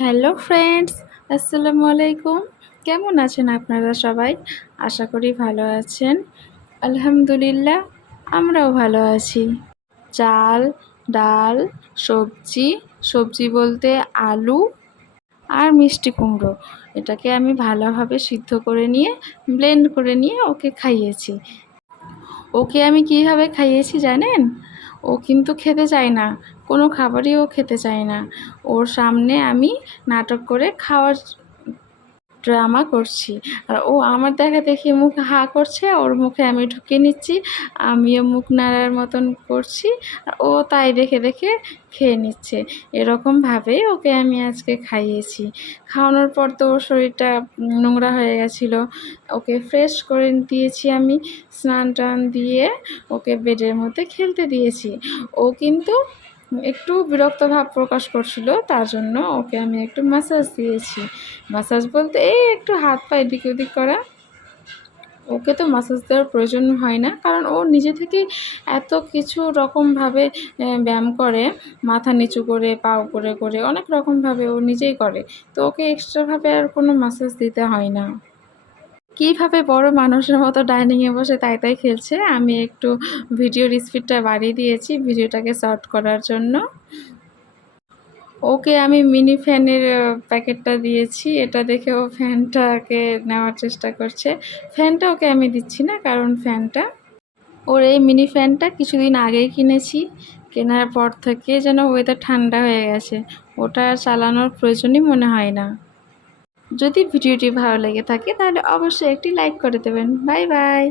Hello friends, আসসালামু আলাইকুম। কেমন আছেন আপনারা সবাই? আশা করি ভালো আছেন। আলহামদুলিল্লাহ, আমরাও ভালো আছি। চাল, ডাল, সবজি, সবজি বলতে আলু আর মিষ্টি কুমড়ো। এটাকে আমি ভালোভাবে সিদ্ধ করে নিয়ে ব্লেন্ড করে নিয়ে ওকে খাইয়েছি। ওকে আমি কীভাবে খাইয়েছি জানেন? ও কিন্তু খেতে চায় না, কোনো খাবারই ও খেতে চায় না। ওর সামনে আমি নাটক করে খাওয়ার ড্রামা করছি, আর ও আমার দেখাদেখি মুখ হাঁ করছে, ওর মুখে আমি ঢুকিয়ে নিচ্ছি, আমিও মুখ নাড়ার মতন করছি, আর ও তাই দেখে দেখে খেয়ে নিচ্ছে। এরকমভাবেই ওকে আমি আজকে খাইয়েছি। খাওয়ানোর পর তো ওর শরীরটা নোংরা হয়ে গেছিলো। ওকে ফ্রেশ করে দিয়েছি, আমি স্নান টান দিয়ে ওকে বেডের মধ্যে খেলতে দিয়েছি। ও কিন্তু একটু বিরক্ত ভাব প্রকাশ করছিল, তার জন্য ওকে আমি একটু ম্যাসাজ দিয়েছি। ম্যাসাজ বলতে এই একটু হাত পা এদিক ওদিক করা। ওকে তো ম্যাসাজ দেওয়ার প্রয়োজন হয় না, কারণ ও নিজে থেকেই এত কিছু রকমভাবে ব্যায়াম করে, মাথা নিচু করে পা উপরে করে অনেক রকমভাবে ও নিজেই করে। তো ওকে এক্সট্রাভাবে আর কোনো ম্যাসাজ দিতে হয় না। কীভাবে বড় মানুষের মতো ডাইনিংয়ে বসে তাই তাই খেলছে, আমি একটু ভিডিওর স্পিডটা বাড়িয়ে দিয়েছি ভিডিওটাকে শর্ট করার জন্য। ওকে আমি মিনি ফ্যানের প্যাকেটটা দিয়েছি, এটা দেখে ও ফ্যানটাকে নেওয়ার চেষ্টা করছে। ফ্যানটা ওকে আমি দিচ্ছি না, কারণ ওর এই মিনি ফ্যানটা কিছুদিন আগেই কিনেছি। কেনার পর থেকে যেন ওয়েদার ঠান্ডা হয়ে গেছে, ওটা আর চালানোর প্রয়োজনই মনে হয় না। যদি ভিডিওটি ভালো লেগে থাকে তাহলে অবশ্যই একটি লাইক করে দেবেন। Bye bye.